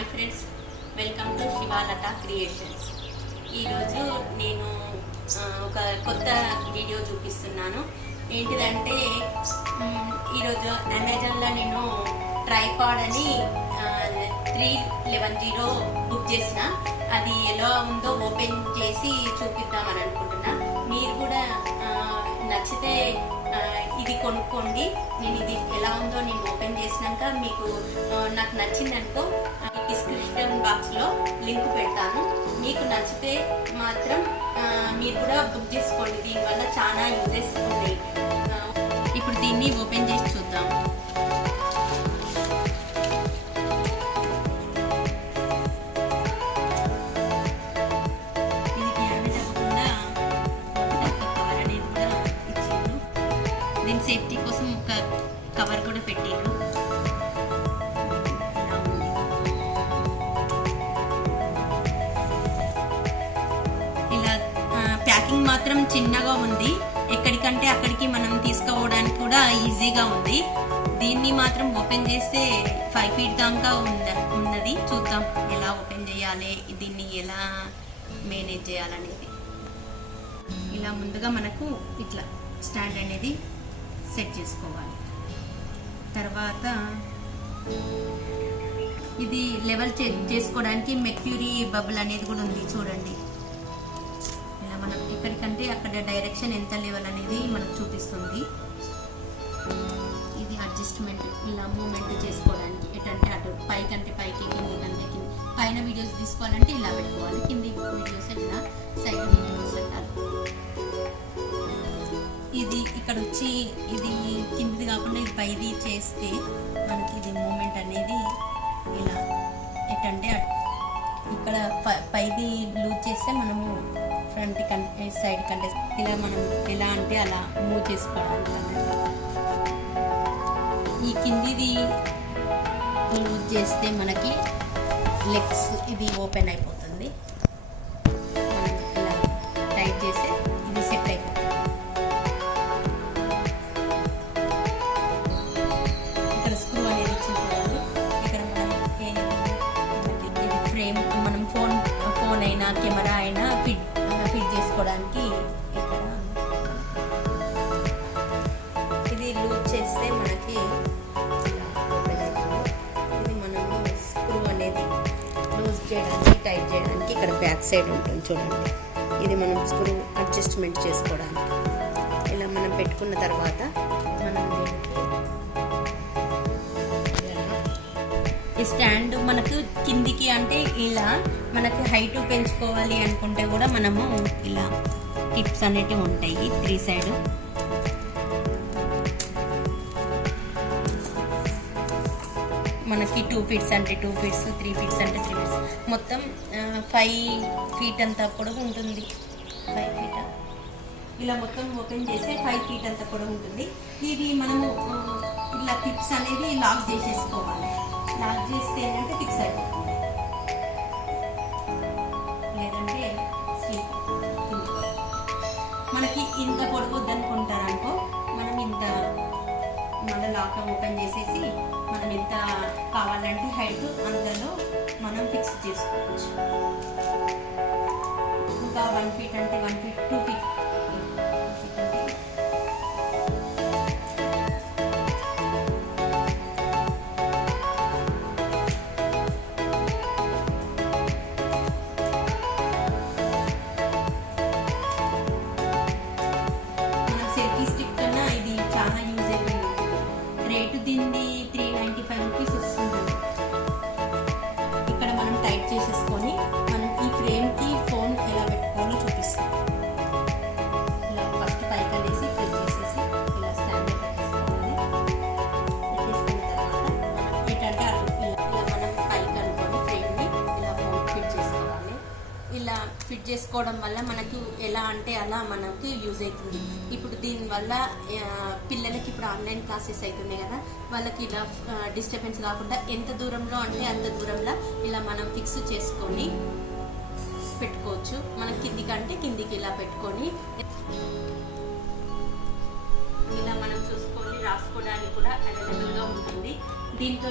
Hi friends, welcome to Shivalata creations. ఈరోజు నేను ఒక కొత్త వీడియో చూపిస్తున్నాను. ఏంటిదంటే ఈరోజు అమెజాన్లో నేను ట్రైపాడ్ అని 310 బుక్ చేసిన. అది ఎలా ఉందో ఓపెన్ చేసి చూపిద్దామని అనుకుంటున్నా. మీరు కూడా నచ్చితే ఇది కొనుక్కోండి. నేను ఇది ఎలా ఉందో నేను ఓపెన్ చేసినాక మీకు నాకు నచ్చిందనుకో డిస్క్రిప్షన్ బాక్స్లో లింక్ పెడతాను. మీకు నచ్చితే మాత్రం మీరు కూడా బుక్ చేసుకోండి. దీనివల్ల చాలా యూజెస్ ఉన్నాయి. ఇప్పుడు దీన్ని ఓపెన్ చేసి చూద్దాం. దీని సేఫ్టీ కోసం ఒక కవర్ కూడా పెట్టారు. ఇలా ప్యాకింగ్ మాత్రం చిన్నగా ఉంది. ఎక్కడికంటే అక్కడికి మనం తీసుకోవడానికి కూడా ఈజీగా ఉంది. దీన్ని మాత్రం ఓపెన్ చేస్తే 5 feet దాకా ఉన్నది. చూద్దాం ఎలా ఓపెన్ చేయాలి, దీన్ని ఎలా మేనేజ్ చేయాలనేది. ఇలా ముందుగా మనకు ఇట్లా స్టాండ్ అనేది సెట్ చేసుకోవాలి. తర్వాత ఇది లెవెల్ చెక్ చేసుకోవడానికి మెర్క్యూరీ బబుల్ అనేది కూడా ఉంది. చూడండి, ఇలా మనం ఎక్కడికంటే అక్కడ డైరెక్షన్ ఎంత లెవెల్ అనేది మనకు చూపిస్తుంది. ఇది అడ్జస్ట్మెంట్, ఇలా మూమెంట్ చేసుకోవడానికి. ఎటంటే అటు పైకంటే పైకి, కింది కంటే కింది. పైన వీడియోస్ తీసుకోవాలంటే ఇలా పెట్టుకోవాలి, కింది వీడియోస్ ఇలా సైడ్ వీడియోస్ పెట్టాలి. ఇది ఇక్కడ వచ్చి ఇది కిందిది కాకుండా ఇది పైది చేస్తే మనకి ఇది మూమెంట్ అనేది ఇలా ఎటంటే ఇక్కడ పైది లూజ్ చేస్తే మనము ఫ్రంట్ కంటే సైడ్ కంటే ఇలా మనం ఎలా అంటే అలా మూవ్ చేసుకోవడానికి. ఈ కిందిది లూజ్ చేస్తే మనకి లెగ్స్ ఇది ఓపెన్ అయిపోతుంది. మనం ఇలా టైట్ చేస్తే ఇది సెట్ అయిపోతుంది. మనం ఫోన్ అయినా కెమెరా అయినా ఫిట్ చేసుకోవడానికి ఇక్కడ ఇది లూజ్ చేస్తే మనకి ఓపెన్ అవుతుంది. ఇది మనము స్క్రూ అనేది లూజ్ చేయడానికి, టైట్ చేయడానికి ఇక్కడ బ్యాక్ సైడ్ ఉంటుంది. చూడండి, ఇది మనం స్క్రూ అడ్జస్ట్మెంట్ చేసుకోవడానికి. ఇలా మనం పెట్టుకున్న తర్వాత మనం ఈ స్టాండ్ మనకు కిందికి అంటే ఇలా మనకి హైట్ పెంచుకోవాలి అనుకుంటే కూడా మనము ఇలా టిప్స్ అనేటివి ఉంటాయి 3 సైడ్. మనకి 2 feet అంటే 2 feet, 3 feet అంటే 3 feet, మొత్తం 5 feet అంతా పొడవు ఉంటుంది. 5 feet ఇలా మొత్తం ఓపెన్ చేస్తే 5 feet అంతా పొడవు ఉంటుంది. ఇది మనము ఇలా టిప్స్ అనేది లాక్ చేసేసుకోవాలి. లాక్ చేస్తే ఏంటంటే ఫిక్స్ అయిపోతుంది, లేదంటే స్లిప్. మనకి ఇంత పొడవద్దు అనుకుంటారనుకో, మనం ఇంత మళ్ళీ లాక్ ఓపెన్ చేసేసి మనం ఎంత కావాలంటే హైట్ అందులో మనం ఫిక్స్ చేసుకోవచ్చు. ఇంకా 1 feet అంటే 1 feet, 2 feet. రేటు దీన్ని 395 రూపీస్ వస్తుంది. ఇక్కడ మనం టైట్ చేసేసుకొని మనం ఈ ఫ్రేమ్కి ఫోన్ ఎలా పెట్టుకోవాలో చూపిస్తాం. ఇలా ఫస్ట్ పైకి అనేసి ఫిట్ చేసేసి ఇలా స్టాండ్ పెట్టేసుకోవాలి. పెట్టేసుకున్న తర్వాత మనం ఏంటంటే ఇలా మనం పైకి అనుకొని ఫ్రేమ్ని ఇలా ఫోన్ ఫిట్ చేసుకోవాలి. ఇలా ఫిట్ చేసుకోవడం వల్ల మనకు ఎలా అంటే అలా మనకి యూజ్ అవుతుంది. ఇప్పుడు దీనివల్ల పిల్లలకి ఇప్పుడు ఆన్లైన్ క్లాసెస్ అవుతున్నాయి కదా, వాళ్ళకి ఇలా డిస్టర్బెన్స్ కాకుండా ఎంత దూరంలో అంటే అంత దూరంలో ఇలా మనం ఫిక్స్ చేసుకొని పెట్టుకోవచ్చు. మనం కిందికంటే కిందికి ఇలా పెట్టుకొని ఇలా మనం చూసుకొని రాసుకోవడానికి కూడా అవైలబుల్గా ఉంటుంది. దీంతో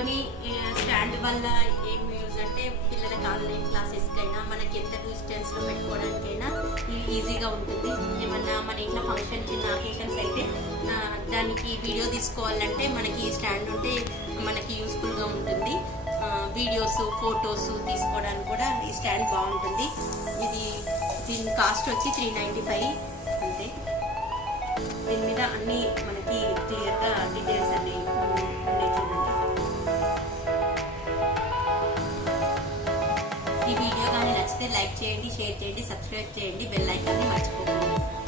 స్టాండ్ వల్ల ఏం యూజ్ అంటే పిల్లలకి ఆన్లైన్ క్లాసెస్కైనా మనకి ఎంత డిస్టెన్స్లో పెట్టుకోవడానికైనా ఈజీగా ఉంటుంది. ఏమన్నా మన ఇంట్లో ఫంక్షన్ చిన్న అకేషన్స్ అయితే దానికి వీడియో తీసుకోవాలంటే మనకి స్టాండ్ ఉంటే మనకి యూస్ఫుల్గా ఉంటుంది. వీడియోస్ ఫొటోస్ తీసుకోవడానికి కూడా ఈ స్టాండ్ బాగుంటుంది. దీని కాస్ట్ వచ్చి 395 అంతే. దీని మీద అన్నీ మనకి క్లియర్గా డీటెయిల్స్ అన్నీ ఉన్నాయి చూడండి. ఈ వీడియో కానీ నచ్చితే లైక్ చేయండి, షేర్ చేయండి, సబ్స్క్రైబ్ చేయండి, బెల్ ఐకాన్ని మర్చిపోకండి.